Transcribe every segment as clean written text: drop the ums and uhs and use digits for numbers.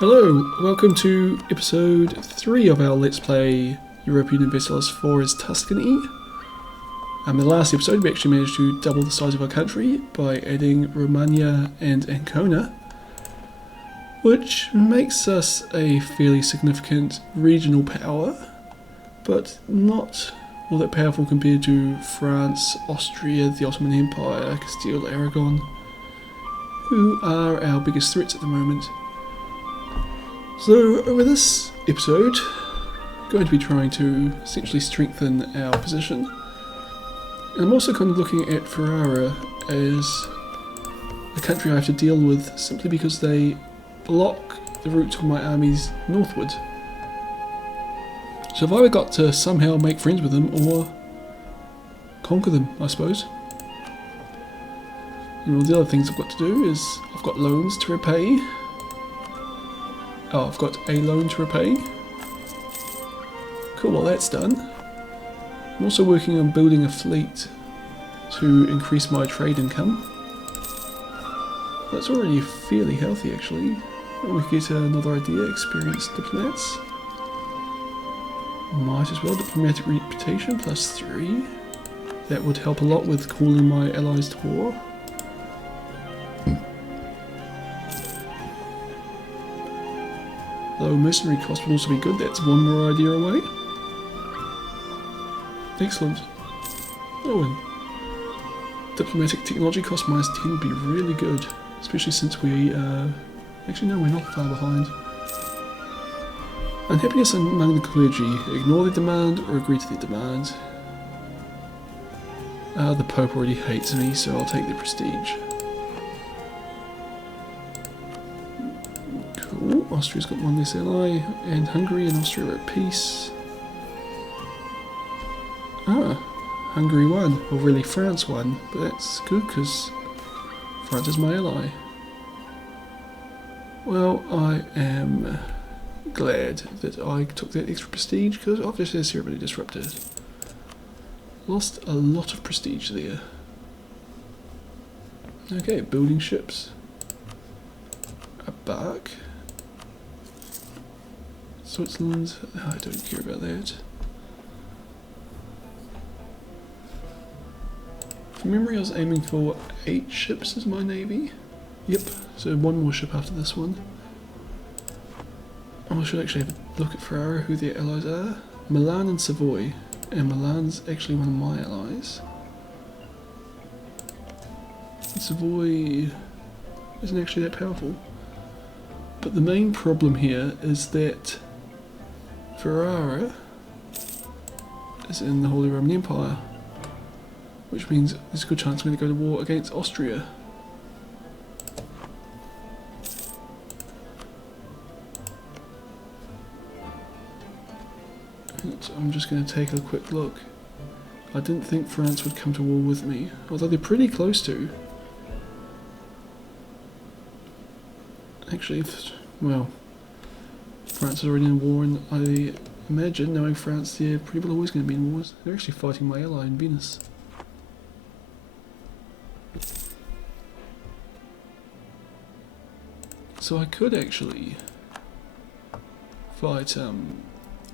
Hello, welcome to episode 3 of our Let's Play Europa Universalis 4 as Tuscany. In the last episode we actually managed to double the size of our country by adding Romagna and Ancona, which makes us a fairly significant regional power, but not all that powerful compared to France, Austria, the Ottoman Empire, Castile, Aragon, who are our biggest threats at the moment. So over this episode, I'm going to be trying to essentially strengthen our position. And I'm also kind of looking at Ferrara as a country I have to deal with simply because they block the route of my armies northward. So I've either got to somehow make friends with them or conquer them, I suppose. And all the other things I've got to do is I've got loans to repay. Oh, I've got a loan to repay. Cool, well that's done. I'm also working on building a fleet to increase my trade income. That's already fairly healthy actually. And we get another idea, experienced diplomats. Might as well, diplomatic reputation +3. That would help a lot with calling my allies to war. Though mercenary cost would also be good, that's one more idea away. Excellent. Oh, and diplomatic technology cost -10 would be really good, especially since we, actually no, we're not far behind. Unhappiness among the clergy. Ignore the demand or agree to the demand. The Pope already hates me, so I'll take the prestige. Cool, Austria's got one less ally, and Hungary and Austria are at peace. Hungary won, or really France won, but that's good because France is my ally. Well, I am glad that I took that extra prestige because obviously it's really disrupted. Lost a lot of prestige there. Okay, building ships. A bark. Switzerland, I don't care about that. From memory I was aiming for 8 ships as my navy. Yep, so one more ship after this one. I should actually have a look at Ferrara, who their allies are. Milan and Savoy, and Milan's actually one of my allies. And Savoy isn't actually that powerful. But the main problem here is that Ferrara is in the Holy Roman Empire, which means there's a good chance I'm going to go to war against Austria. So I'm just going to take a quick look. I didn't think France would come to war with me, although they're pretty close to. Actually, well, France is already in war, and I imagine, knowing France, they're pretty well always going to be in wars. They're actually fighting my ally in Venice. So I could actually fight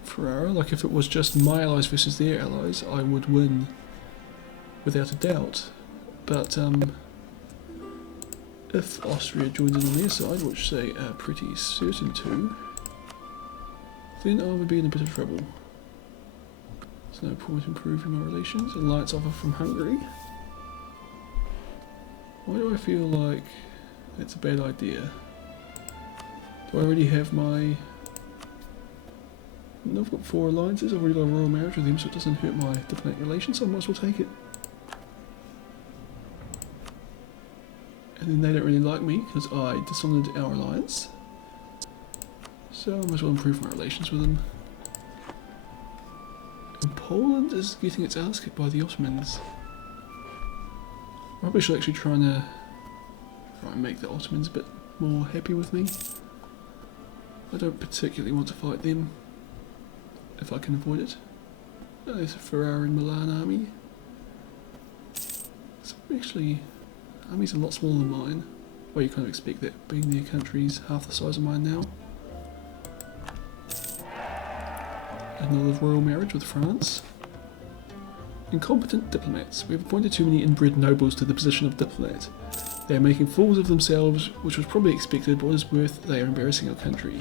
Ferrara, like if it was just my allies versus their allies, I would win without a doubt. But if Austria joined in on their side, which they are pretty certain to, then I would be in a bit of trouble. There's no point improving my relations. Alliance offer from Hungary. Why do I feel like that's a bad idea? Do I already have my... No, I've got 4 alliances. I've already got a royal marriage with them, so it doesn't hurt my diplomatic relations, so I might as well take it. And then they don't really like me because I dishonoured our alliance. So I might as well improve my relations with them. And Poland is getting its ass kicked by the Ottomans. I probably should actually try and make the Ottomans a bit more happy with me. I don't particularly want to fight them, if I can avoid it. Oh, there's a Ferrara and Milan army. It's actually, army's a lot smaller than mine. Well, you kind of expect that, being their country's half the size of mine now. another royal marriage with France. Incompetent diplomats. We have appointed too many inbred nobles to the position of diplomat. They are making fools of themselves, which was probably expected, but what is worth, they are embarrassing our country.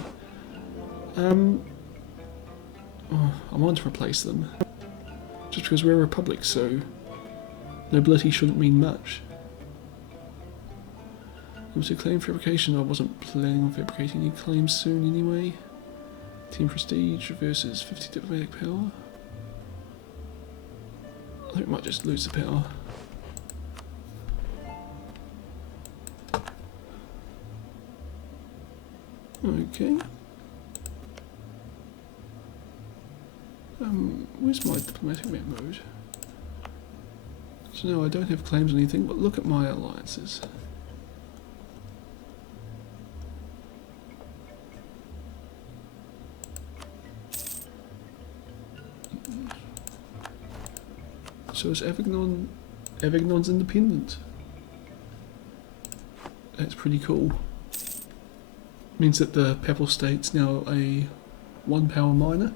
I want to replace them. Just because we're a republic, so nobility shouldn't mean much. To claim fabrication, I wasn't planning on fabricating any claims soon anyway. Team prestige versus 50 diplomatic power. I think we might just lose the power. Okay. Where's my diplomatic map mode? So no, I don't have claims on anything, but look at my alliances. So is Avignon... Avignon's independent. That's pretty cool. Means that the Papal State's now a 1 power minor.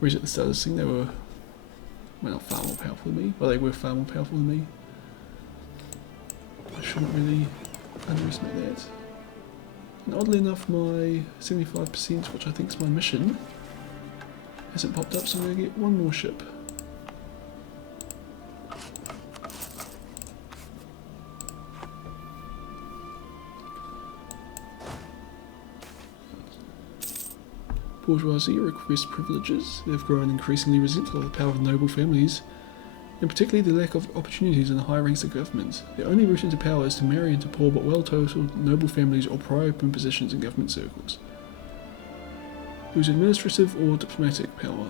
Whereas at the start of this thing they were... well, not far more powerful than me. Well, they were far more powerful than me. I shouldn't really underestimate that. And oddly enough, my 75%, which I think is my mission, hasn't popped up, so I'm going to get one more ship. Bourgeoisie request privileges. They've grown increasingly resentful of the power of noble families, and particularly the lack of opportunities in the high ranks of government. Their only route into power is to marry into poor but well-totaled noble families or pry open positions in government circles. Lose administrative or diplomatic power.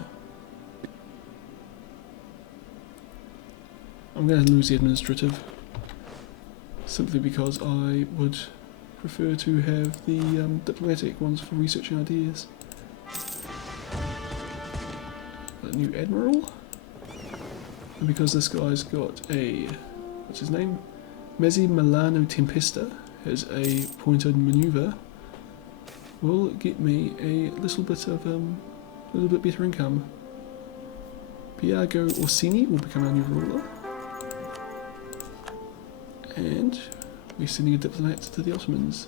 I'm going to lose the administrative, simply because I would prefer to have the diplomatic ones for researching ideas. A new admiral, and because this guy's got a, what's his name, Mezzi Milano Tempesta, has a pointed maneuver, will get me a little bit better income. Biago Orsini will become our new ruler, and we're sending a diplomat to the Ottomans,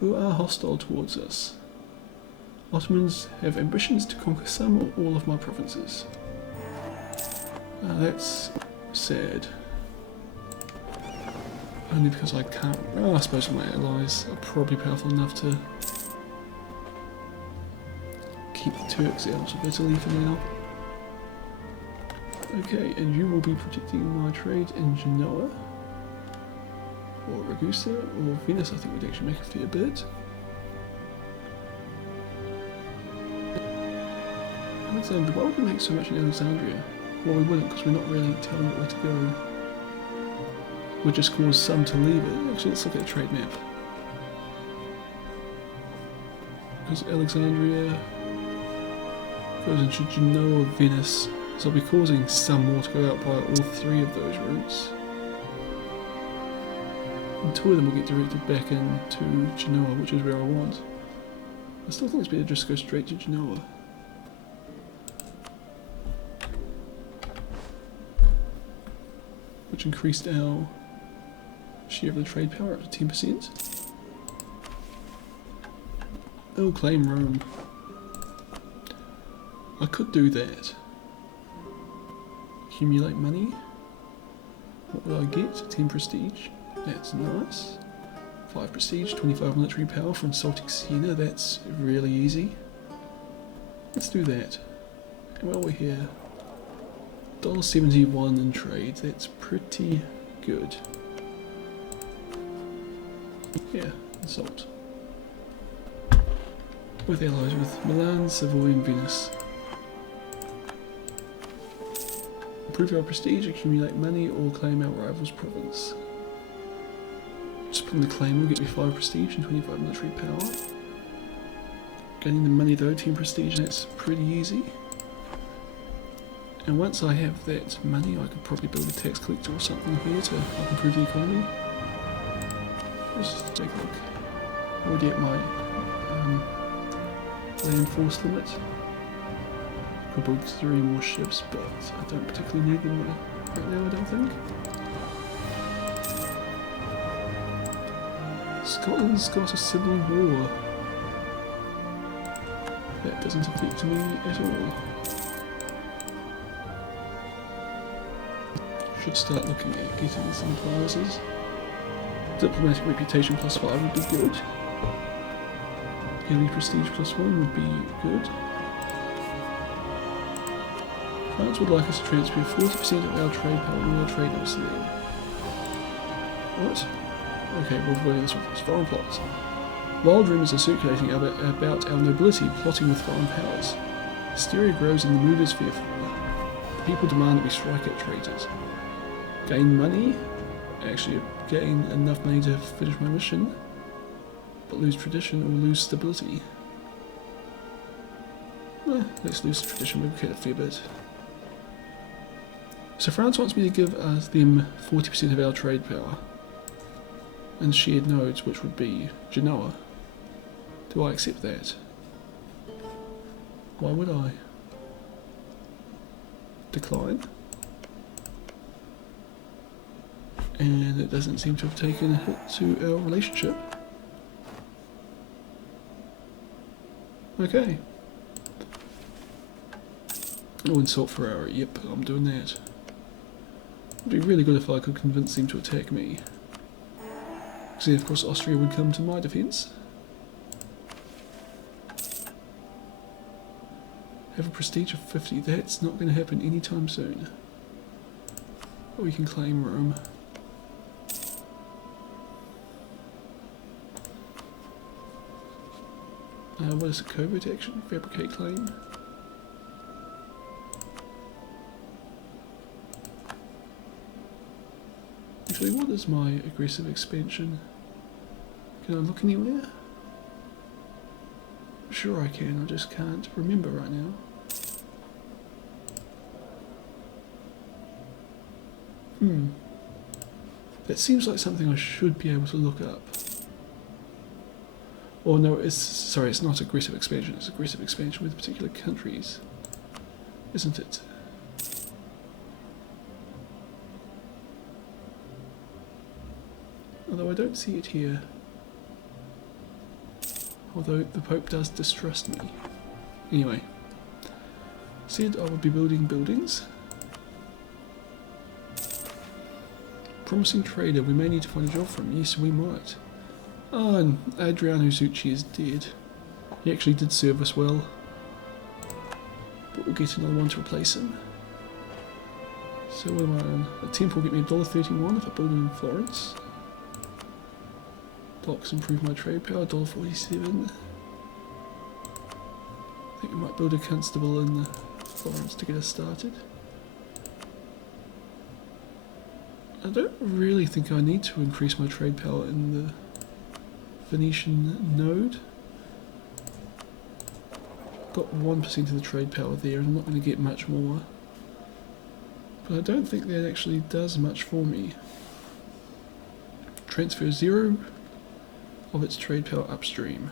who are hostile towards us. Ottomans have ambitions to conquer some or all of my provinces. That's sad. Only because I can't... oh, I suppose my allies are probably powerful enough to keep the Turks out of Italy for now. Okay, and you will be protecting my trade in Genoa, or Ragusa, or Venice. I think would actually make a fair bit. Alexander, why would we make so much in Alexandria? Well, we wouldn't, because we're not really telling it where to go. We'll just cause some to leave it. Actually, let's look at a trade map. Because Alexandria goes into Genoa, Venice, so I'll be causing some more to go out by all three of those routes. And two of them will get directed back into Genoa, which is where I want. I still think it's better to just go straight to Genoa. Which increased our share of the trade power up to 10%. Oh, claim Rome. I could do that. Accumulate money. What will I get? 10 prestige. That's nice. 5 prestige, 25 military power for insulting Siena. That's really easy. Let's do that. And while we're here, $1.71 in trade. That's pretty good. Yeah, insult. With allies with Milan, Savoy and Venice. Improve our prestige, accumulate money, or claim our rival's province. Just put in the claim will get me 5 prestige and 25 military power. Getting the money though, 10 prestige, and that's pretty easy. And once I have that money, I could probably build a tax collector or something here to help improve the economy. Let's just take a look. Already at my land force limit. Could build 3 more ships, but I don't particularly need them right now, I don't think. Scotland's got a civil war. That doesn't affect me at all. Should start looking at getting some prizes. Diplomatic reputation +5 would be good. Elite prestige +1 would be good. France would like us to transfer 40% of our trade power to our traders to them. What? Okay, we'll avoid this with these foreign plots. Wild rumours are circulating about our nobility plotting with foreign powers. Hysteria grows and the mood is fearful. The people demand that we strike at traitors. Gain money? Actually, gain enough money to finish my mission, but lose tradition or lose stability. Well, let's lose the tradition, we've got a fair bit. So France wants me to give them 40% of our trade power and shared nodes, which would be Genoa. Do I accept that? Why would I? Decline? And it doesn't seem to have taken a hit to our relationship. Okay. Oh, insult Ferrara. Yep, I'm doing that. It'd be really good if I could convince them to attack me. Because then, of course, Austria would come to my defence. Have a prestige of 50. That's not going to happen anytime soon. But we can claim Rome. What is a covert action? Fabricate claim. Actually, what is my aggressive expansion? Can I look anywhere? Sure I can, I just can't remember right now. That seems like something I should be able to look up. Or no, it's not aggressive expansion, it's aggressive expansion with particular countries, isn't it? Although I don't see it here. Although the Pope does distrust me. Anyway, said I would be building buildings. Promising trader, we may need to find a job for him. Yes, we might. Oh, and Adriano Zucchi is dead. He actually did serve us well. But we'll get another one to replace him. So what am I on? A temple will get me $1.31 if I build it in Florence. Blocks improve my trade power, $1.47. I think we might build a constable in Florence to get us started. I don't really think I need to increase my trade power in the Venetian node. Got 1% of the trade power there and I'm not going to get much more. But I don't think that actually does much for me. Transfer 0 of its trade power upstream.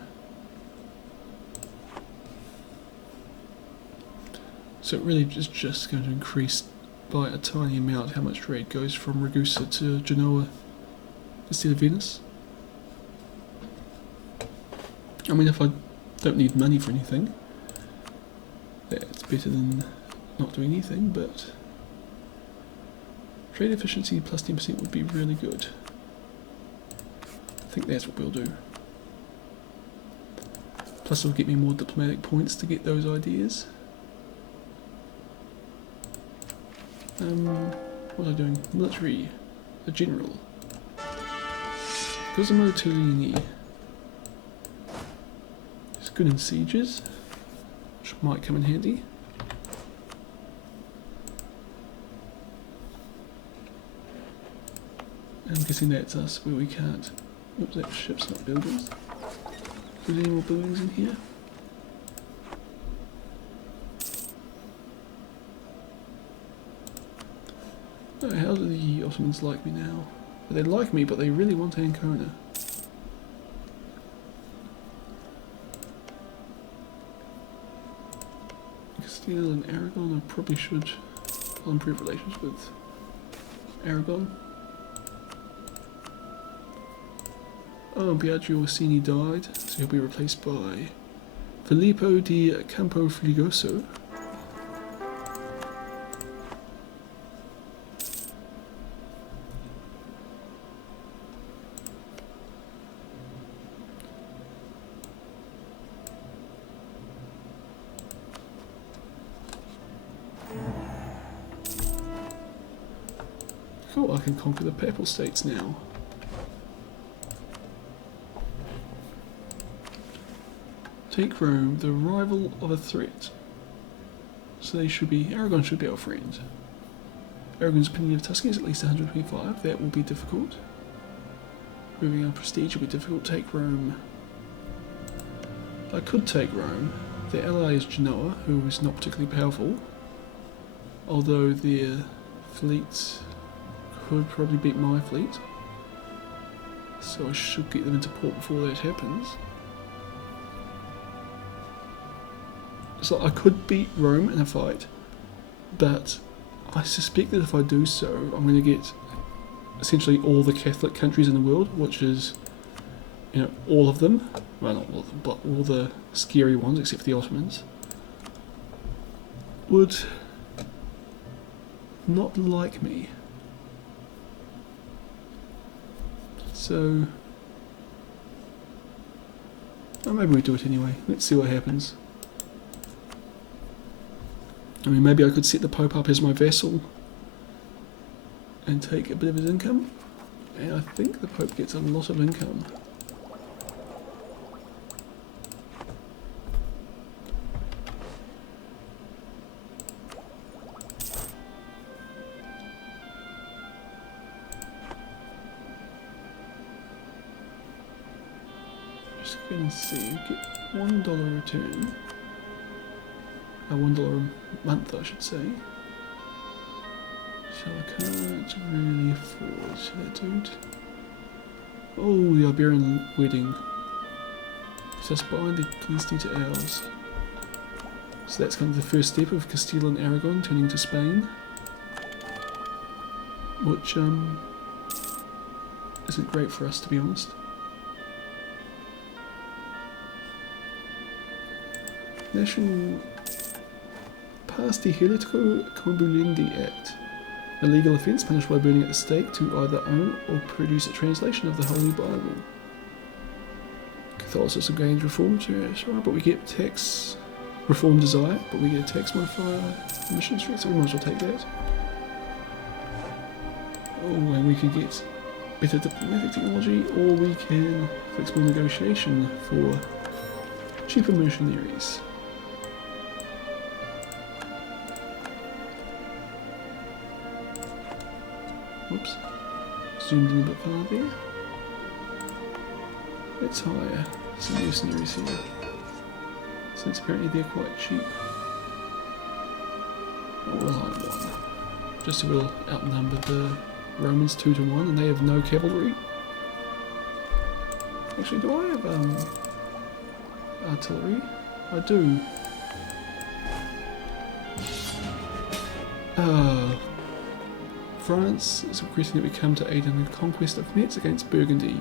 So it really is just going to increase by a tiny amount how much trade goes from Ragusa to Genoa instead of Venice. I mean, if I don't need money for anything, that's better than not doing anything, but trade efficiency plus 10% would be really good. I think that's what we'll do. Plus it'll get me more diplomatic points to get those ideas. What am I doing? Military. A general. Cosimo Tellini. It's good in sieges, which might come in handy. I'm guessing that's us where we can't. Oops, that ship's not buildings. Is there any more buildings in here? Oh, how do the Ottomans like me now? They like me, but they really want Ancona. Castile and Aragon, I probably should. I'll improve relations with Aragon. Oh, Biagio Orsini died, so he'll be replaced by Filippo di Campofrigoso. Cool, I can conquer the Papal States now. Take Rome, the rival of a threat. So they should be, Aragon should be our friend. Aragon's opinion of Tuscany is at least 125, that will be difficult. Moving our prestige will be difficult. Take Rome. I could take Rome. Their ally is Genoa, who is not particularly powerful. Although their fleet could probably beat my fleet. So I should get them into port before that happens. So I could beat Rome in a fight, but I suspect that if I do so, I'm going to get essentially all the Catholic countries in the world, which is, you know, all of them. Well, not all of them, but all the scary ones, except for the Ottomans, would not like me. So, well, maybe we do it anyway. Let's see what happens. I mean, maybe I could set the Pope up as my vassal and take a bit of his income. And I think the Pope gets a lot of income. Just gonna see, get $1 return. $1 a month, I should say. So I can't really afford that dude. Oh, the Iberian wedding. Let us bind these to ours. So that's kind of the first step of Castile and Aragon turning to Spain, which isn't great for us, to be honest. National Pasti Helitico Combulendi Act. A legal offence punished by burning at the stake to either own or produce a translation of the Holy Bible. Catholicism gains reform, yes, right, but we get tax reform desire, but we get a tax modifier mission street, so we might as well take that. Oh, and we can get better diplomatic technology, or we can flexible negotiation for cheaper mercenaries. Whoops, zoomed in a bit far there. Let's hire some mercenaries here, since apparently they're quite cheap. Oh, we'll hire one, just so we'll outnumber the Romans 2 to 1, and they have no cavalry. Actually, do I have artillery? I do. France is requesting that we come to aid in the conquest of Metz against Burgundy.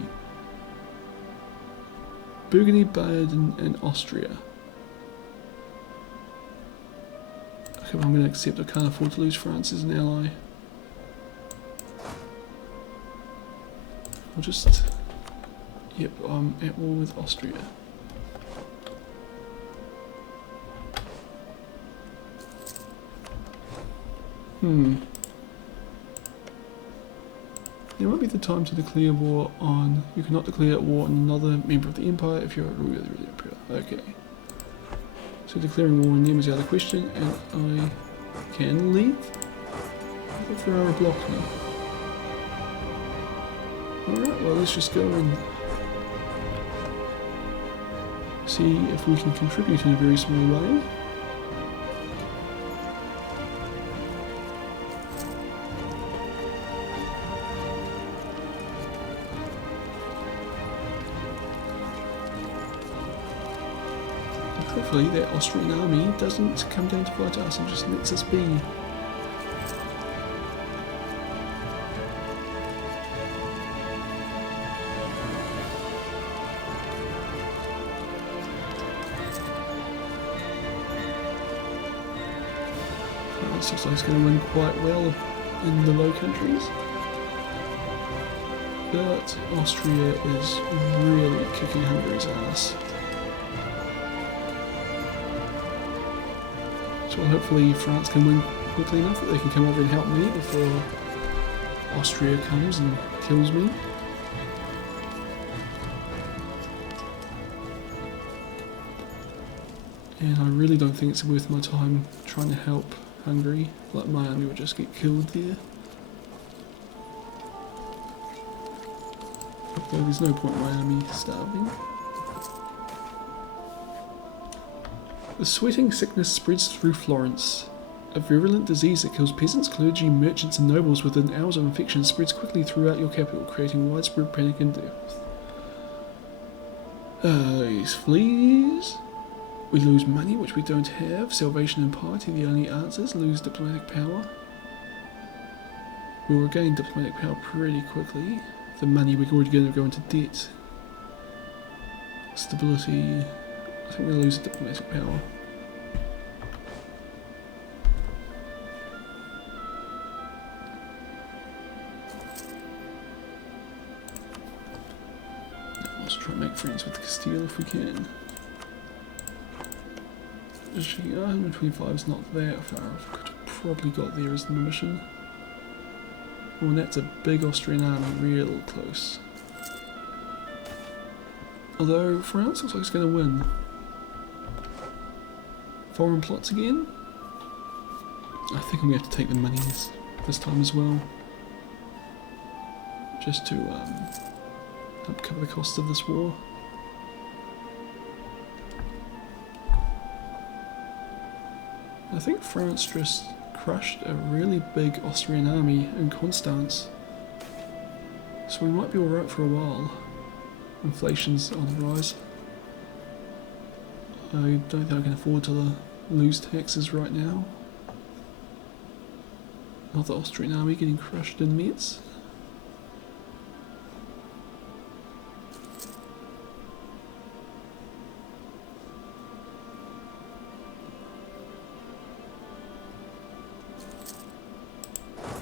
Burgundy, Baden and Austria. Okay, well, I'm going to accept. I can't afford to lose France as an ally. I'll just... Yep, I'm at war with Austria. There might be the time to declare war on... You cannot declare war on another member of the Empire if you're really emperor. Okay. So declaring war on them is the other question, and I can leave? I thought Ferrara blocked me. Alright, well let's just go and see if we can contribute in a very small way. hopefully that Austrian army doesn't come down to fight us and just lets us be. France looks like it's going to win quite well in the Low Countries. But Austria is really kicking Hungary's ass. So hopefully France can win quickly enough that they can come over and help me before Austria comes and kills me. And I really don't think it's worth my time trying to help Hungary. Like, my army would just get killed there. Though there's no point in my army starving. The sweating sickness spreads through Florence. A virulent disease that kills peasants, clergy, merchants and nobles within hours of infection spreads quickly throughout your capital, creating widespread panic and death. These fleas. We lose money, which we don't have. Salvation and piety, the only answers. Lose diplomatic power. We'll regain diplomatic power pretty quickly. The money, we're already going to go into debt. Stability. I think we're going to lose diplomatic power. Let's try and make friends with Castile if we can. Just 125 is not that far off. Could have probably got there as the mission. Oh, and that's a big Austrian army, real close. Although France looks like it's going to win. Foreign plots again. I think I'm going to have to take the money this time as well. Just to help cover the cost of this war. I think France just crushed a really big Austrian army in Constance. So we might be alright for a while. Inflation's on the rise. I don't think I can afford to lose taxes right now. Not the Austrian army getting crushed in Metz.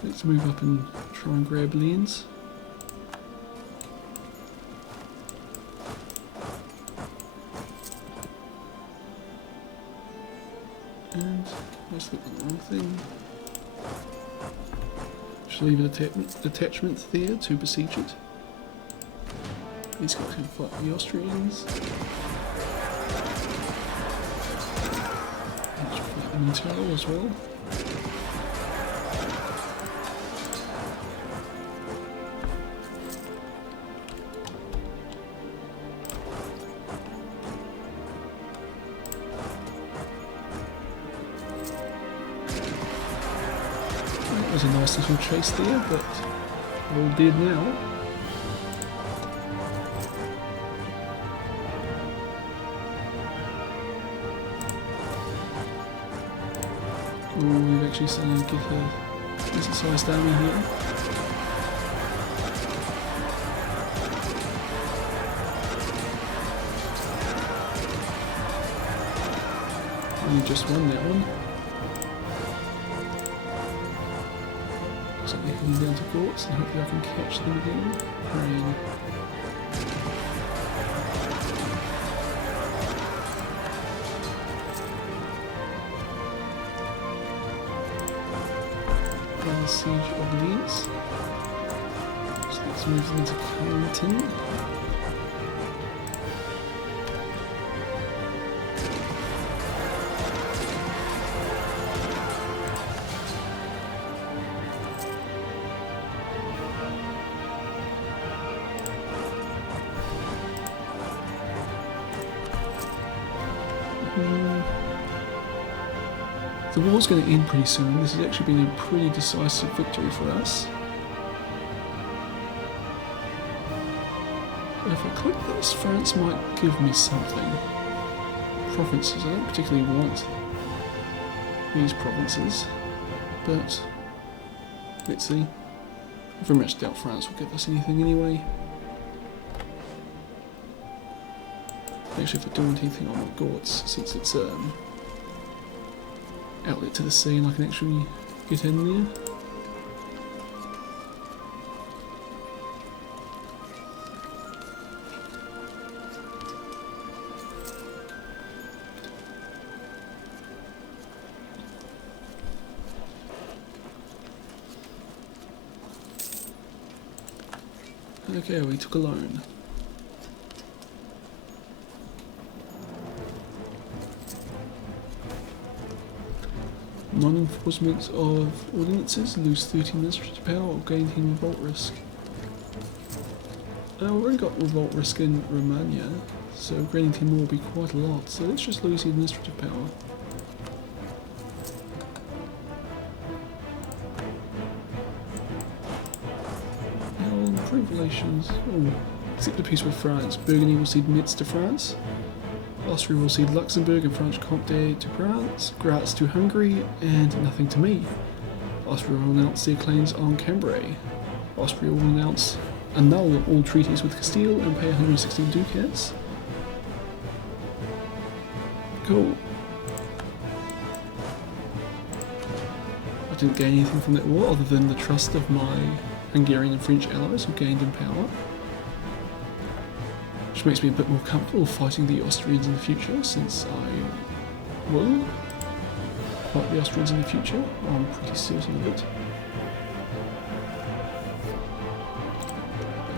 Let's move up and try and grab lands. And let's look at the wrong thing. Just leave an attachment there to besiege it. These guys can fight the Austrians. Let's fight them in Tyrol as well. That was a nice little chase there, but we're all dead now. Oh, we've actually started to get a decent sized army here. Only just won that one. Looks like they're heading down to Gortz, and hopefully I can catch them again. Praying. The siege of Venice. So let's move them into Carrington. The war's going to end pretty soon. This has actually been a pretty decisive victory for us. But if I click this, France might give me something. provinces. I don't particularly want these provinces, but let's see. I very much doubt France will give us anything anyway. Actually, if I don't want anything on my Gorts, since it's outlet to the sea and I can actually get in there. Okay, we took a loan. Non-enforcement of ordinances, lose 13 administrative power or gain 10 revolt risk. We've already got revolt risk in Romania, so gaining 10 more will be quite a lot, so let's just lose the administrative power. Now, improve relations. Oh, accept a peace with France. Burgundy will cede Metz to France. Austria will cede Luxembourg and Franche-Comté to France, Graz to Hungary, and nothing to me. Austria will announce their claims on Cambrai. Austria will annul all treaties with Castile and pay 116 ducats. Cool. I didn't gain anything from that war other than the trust of my Hungarian and French allies who gained in power. Which makes me a bit more comfortable fighting the Austrians in the future, since I will fight the Austrians in the future. I'm pretty certain of it.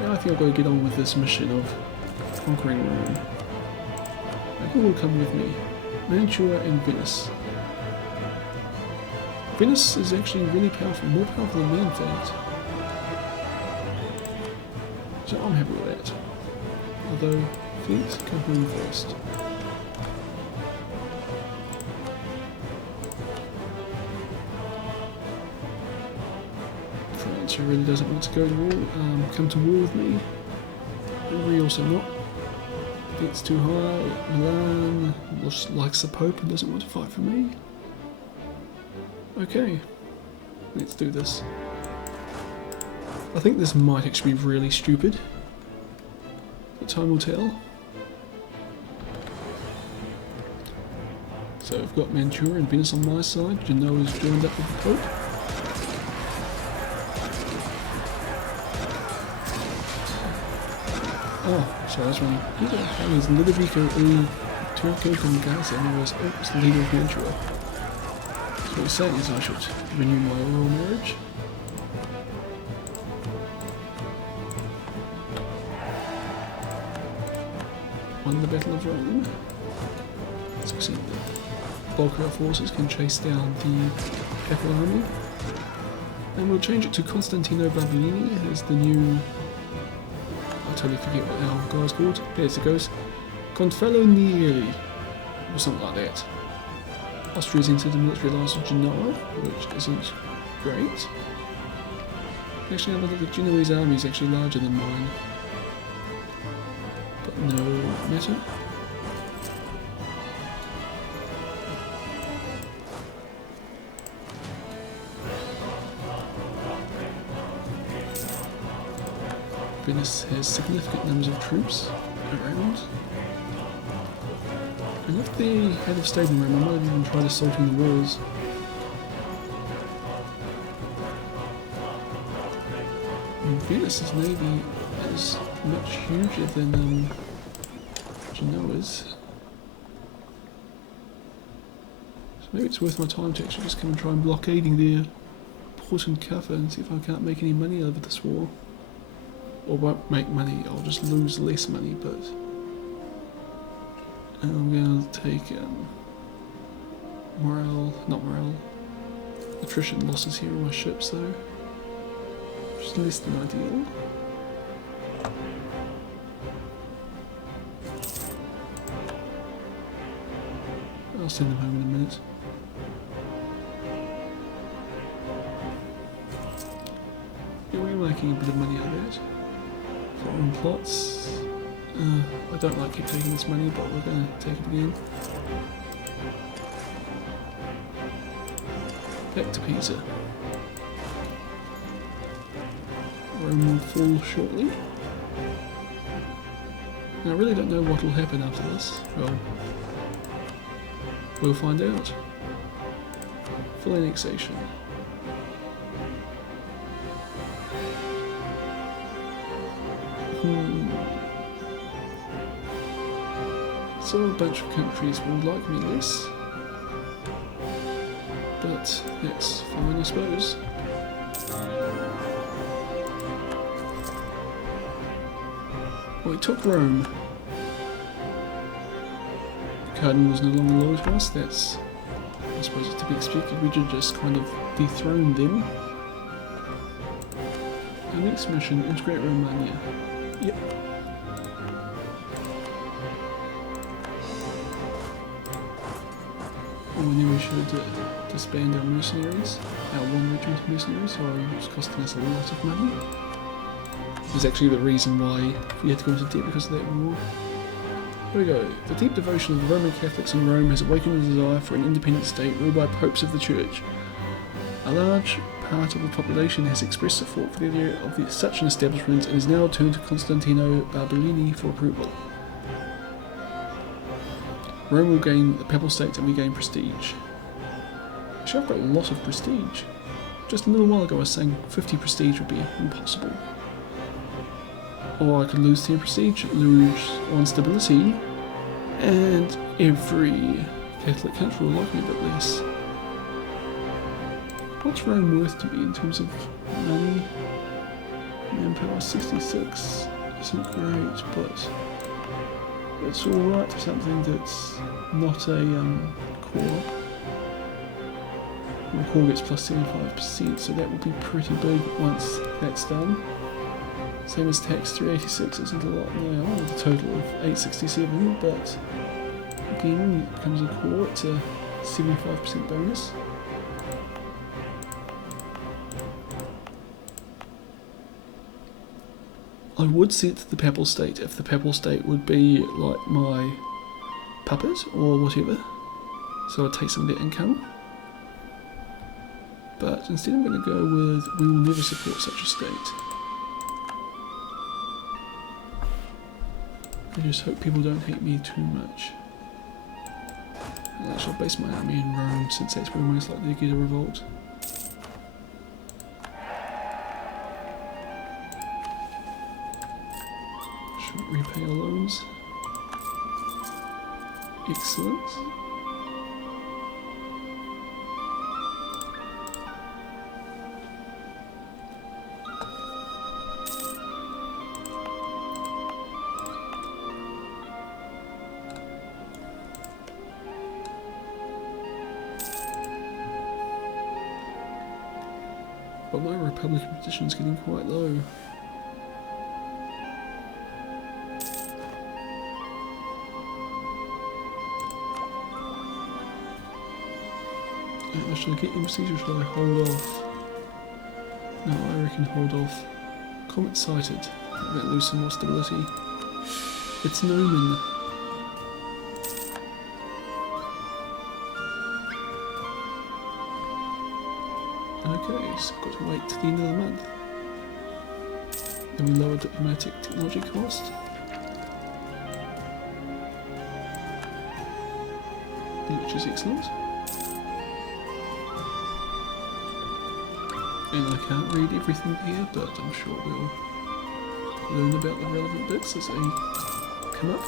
Yeah, I think I've got to get on with this mission of conquering Rome. Who will come with me? Mantua and Venice. Venice is actually really powerful, more powerful than me in fact. So I'm happy with that. Although, please come home first. France really doesn't want to go to war, come to war with me. Hungary also not. It's too high. Milan just likes the Pope and doesn't want to fight for me. Okay, let's do this. I think this might actually be really stupid. Time will tell. So I've got Mantua and Venice on my side. Genoa's joined up with the Pope. Oh, sorry, that's wrong. Who the hell is Ludovico E. Turco from Gaza? And was it's the leader of Mantua. So what he's saying is I should renew my royal marriage. Won the Battle of Rome. Succeed. The bulk of our forces can chase down the Papal army. And we'll change it to Constantino Barbellini as the new... I totally forget what our guy's called. There's it goes. Confalonieri, or something like that. Austria's entered the military alliance with Genoa, which isn't great. Actually, I think the Genoese army is actually larger than mine. But no matter. Venice has significant numbers of troops around. And if the head of state in Rome, I might have even tried assaulting the walls. And Venice's navy is much huger than Genoa's. So maybe it's worth my time to actually just come and try and blockading their port and cover and see if I can't make any money over this war. Or won't make money, I'll just lose less money, but I'm gonna take attrition losses here on my ships though, which is less than ideal. I'll send them home in a minute. Yeah, we're making a bit of money out of that. Foreign plots. I don't like keep taking this money, but we're going to take it again. Back to Pisa. Rome will fall shortly. And I really don't know what will happen after this. Well, we'll find out. Full annexation. So a bunch of countries will like me less, but that's fine, I suppose. Well, we took Rome. The Cardinal was no longer loyal to us. That's, I suppose, it's to be expected. We did just kind of dethrone them. Our next mission: integrate Romania. Yep. And then we should disband our mercenaries, our one regiment of mercenaries, so it's costing us a lot of money. It's actually the reason why we had to go into debt because of that war. Here we go. The deep devotion of the Roman Catholics in Rome has awakened a desire for an independent state ruled by popes of the Church. A large part of the population has expressed support for the idea of such an establishment and is now turned to Constantino Barberini for approval. Rome will gain the Papal State and we gain prestige. Actually, I've got a lot of prestige. Just a little while ago I was saying 50 prestige would be impossible. Or I could lose 10 prestige, lose 1 stability, and every Catholic country will like me a bit less. What's Rome worth to me in terms of money? Manpower 66 isn't great, but it's alright for something that's not a core. My core gets plus 75%, so that will be pretty big once that's done. Same as tax, 386 isn't a lot now, with a total of 867, but again, when it becomes a core, it's a 75% bonus. I would set the Papal State if the Papal State would be like my puppet or whatever, so I'd take some of their income. But instead I'm going to go with we will never support such a state. I just hope people don't hate me too much. And I shall base my army in Rome since that's where we're most likely to get a revolt. Should repay our loans. Excellent. But my Republican position is getting quite low. Should I get embassies or should I hold off? No, I reckon hold off. Comet sighted. I might lose some more stability. It's Nomen. Okay, so I've got to wait till the end of the month. Then we lower diplomatic technology cost. Which is excellent. And I can't read everything here, but I'm sure we'll learn about the relevant bits as they come up.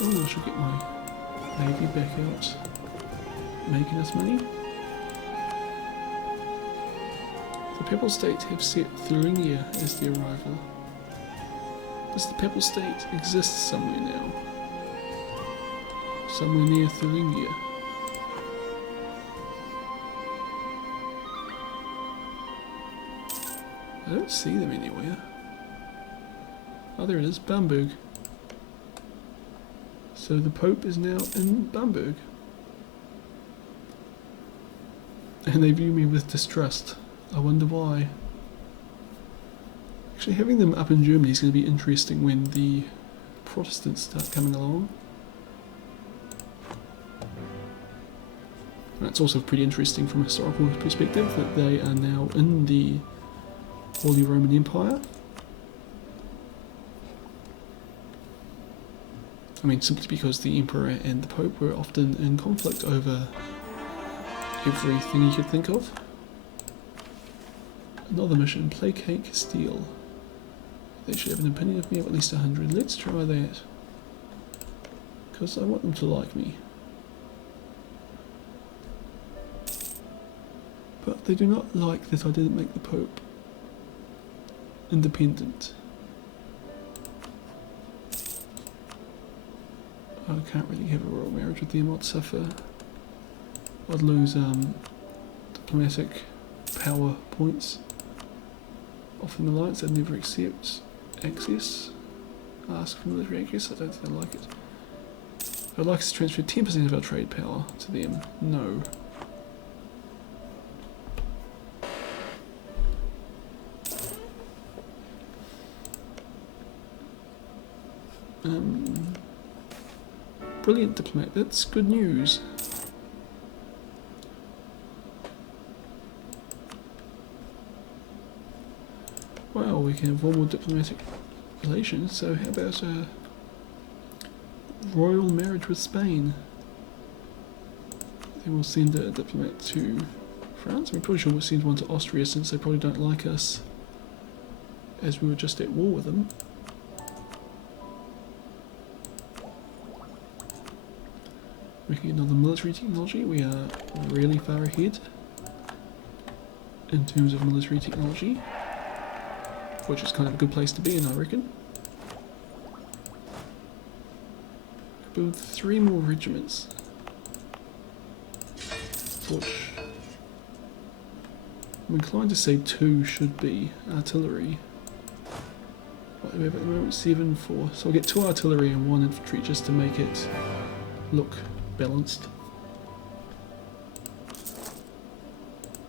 Oh, I should get my navy back out, making us money. The Papal State have set Thuringia as their rival. Does the Papal State exist somewhere now? Somewhere near Thuringia. I don't see them anywhere. Oh, there it is, Bamberg. So the Pope is now in Bamberg. and they view me with distrust. I wonder why. Actually, having them up in Germany is going to be interesting when the Protestants start coming along. And it's also pretty interesting from a historical perspective that they are now in the Holy Roman Empire. I mean, simply because the Emperor and the Pope were often in conflict over everything you could think of. Another mission, placate Castile. They should have an opinion of me of at least 100. Let's try that. Because I want them to like me. But they do not like that I didn't make the Pope independent. I can't really have a royal marriage with them. I'd suffer. I'd lose diplomatic power points. Often the alliance I'd never accept access. Ask for military access. I don't think I like it. I'd like us to transfer 10% of our trade power to them. No. Brilliant diplomat, that's good news. Well, we can have formal diplomatic relations, so how about a royal marriage with Spain? Then we'll send a diplomat to France. I'm pretty sure we'll send one to Austria since they probably don't like us, as we were just at war with them. We can get another military technology. We are really far ahead in terms of military technology, which is kind of a good place to be in, I reckon. Build 3 more regiments, which I'm inclined to say 2 should be artillery. What do we have at the moment? 7, 4. So I'll get 2 artillery and 1 infantry just to make it look balanced.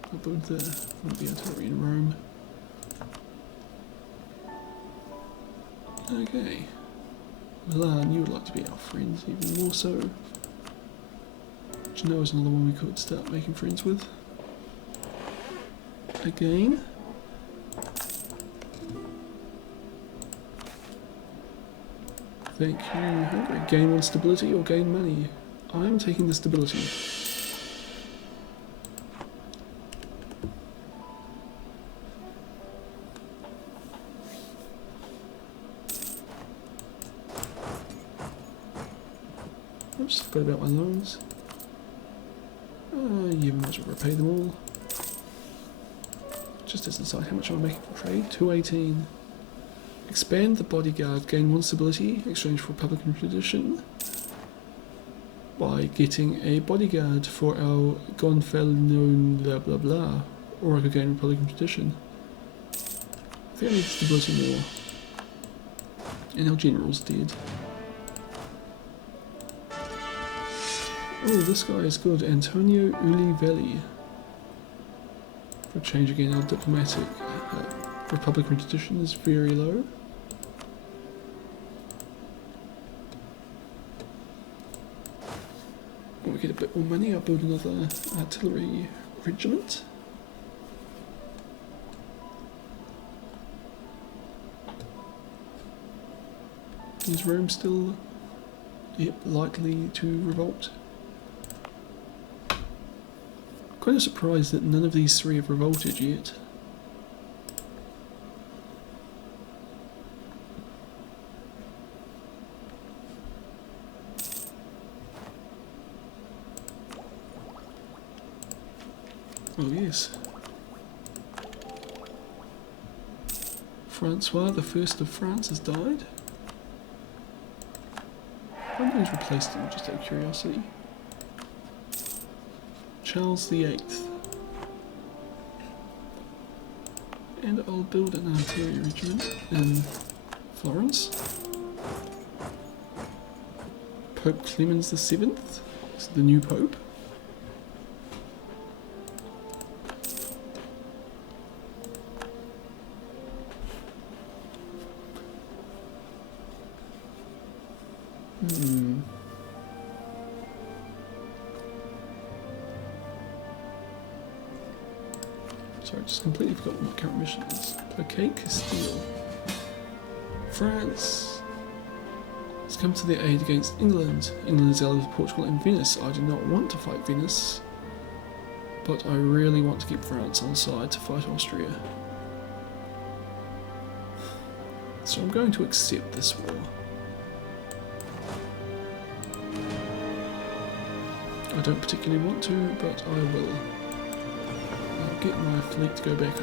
I'll build the artillery in Rome. Okay. Milan, you would like to be our friends even more so. Genoa is another one we could start making friends with. Again. Thank you, Hungary. Gain 1 stability or gain money? I am taking the stability. Oops, forgot about my loans. Yeah, we might as well repay them all. Just as an aside, how much am I making from trade? 218. Expand the bodyguard, gain 1 stability, exchange for Republican tradition. By getting a bodyguard for our Gonfalonian blah blah blah, or I could gain Republican tradition. I think I need stability more. And our general's dead. Oh, this guy is good. Antonio Ulivelli. For a change again, our diplomatic Republican tradition is very low. When we get a bit more money, I'll build another artillery regiment. Is Rome still likely to revolt? Kind of surprised that none of these 3 have revolted yet. Oh yes. Francois the First of France has died. I wonder who's replaced him, just out of curiosity. Charles the Eighth. And I'll build an artillery regiment in Florence. Pope Clemens the Seventh is the new pope. Sorry, I just completely forgot what my current mission is. Placate Castile. France has come to their aid against England. England is allied with Portugal and Venice. I do not want to fight Venice, but I really want to keep France on side to fight Austria. So I'm going to accept this war. I don't particularly want to, but I will. I'll get my fleet to go back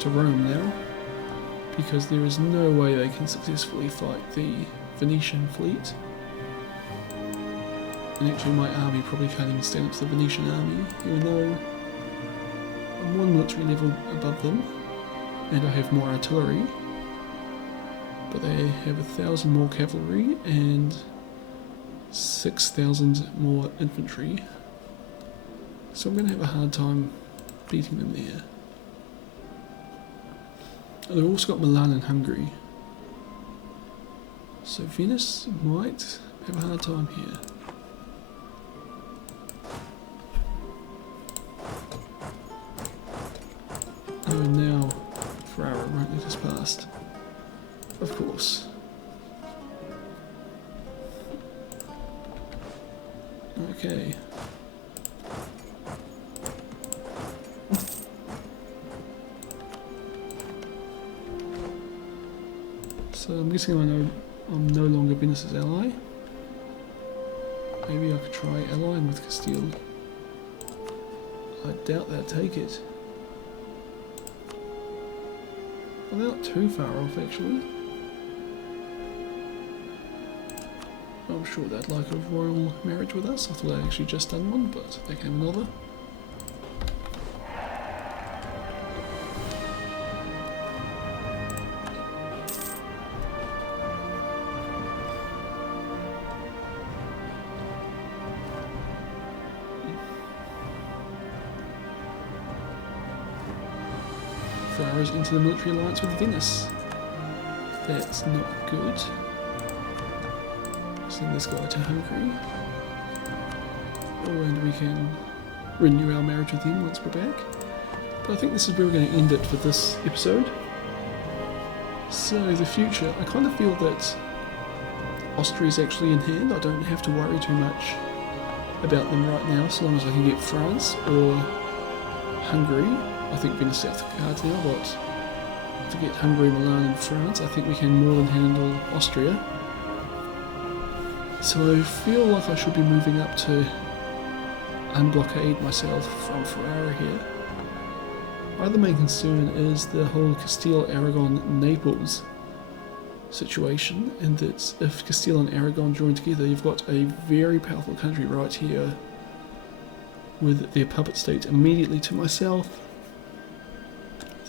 to Rome now, because there is no way they can successfully fight the Venetian fleet. And actually my army probably can't even stand up to the Venetian army, even though I'm one military level above them, and I have more artillery. But they have 1,000 more cavalry and 6,000 more infantry. So I'm going to have a hard time beating them there. And they've also got Milan and Hungary. So Venice might have a hard time here. Oh, now Ferrara won't let us past. Of course. Okay. So I'm guessing I'm no longer Venice's ally. Maybe I could try allying with Castile. I doubt they'd take it. Well, they're not too far off actually. I'm sure they'd like a royal marriage with us. I thought I'd actually just done one, but they came another. Ferrara's into the military alliance with Venice. That's not good. Send this guy to Hungary. Oh, and we can renew our marriage with him once we're back. But I think this is where we're going to end it for this episode. So, the future. I kind of feel that Austria is actually in hand. I don't have to worry too much about them right now, so long as I can get France or Hungary. I think Venice out the cards now, but to get Hungary, Milan and France, I think we can more than handle Austria. So I feel like I should be moving up to unblockade myself from Ferrara here. My other main concern is the whole Castile, Aragon, Naples situation, and that if Castile and Aragon join together, you've got a very powerful country right here with their puppet state immediately to myself.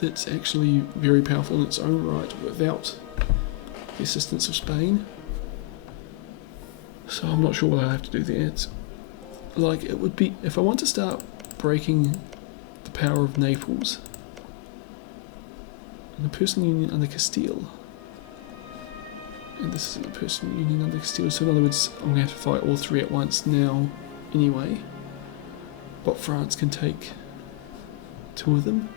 That's actually very powerful in its own right without the assistance of Spain. So I'm not sure what I have to do there. It's like, it would be, if I want to start breaking the power of Naples and the personal union under Castile, and this is a personal union under Castile, so in other words I'm going to have to fight all three at once now anyway, but France can take two of them.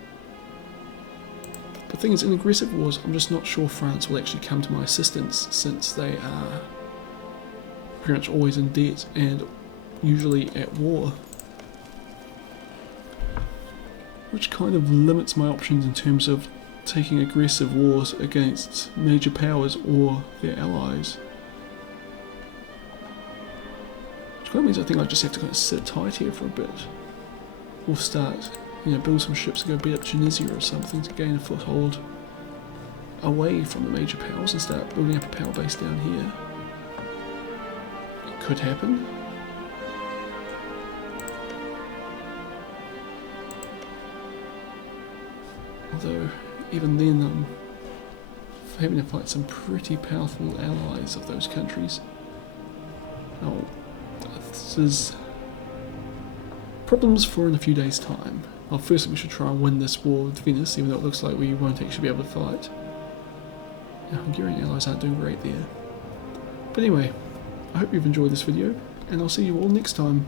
But the thing is, in aggressive wars, I'm just not sure France will actually come to my assistance, since they are pretty much always in debt and usually at war, which kind of limits my options in terms of taking aggressive wars against major powers or their allies. Which kind of means I think I just have to kind of sit tight here for a bit, or start, build some ships and go beat up Tunisia or something to gain a foothold away from the major powers and start building up a power base down here. Could happen. Although, even then, I'm having to fight some pretty powerful allies of those countries. Oh, this is problems for in a few days' time. Well, firstly, we should try and win this war with Venice, even though it looks like we won't actually be able to fight. Our Hungarian allies aren't doing great there. But anyway, I hope you've enjoyed this video, and I'll see you all next time.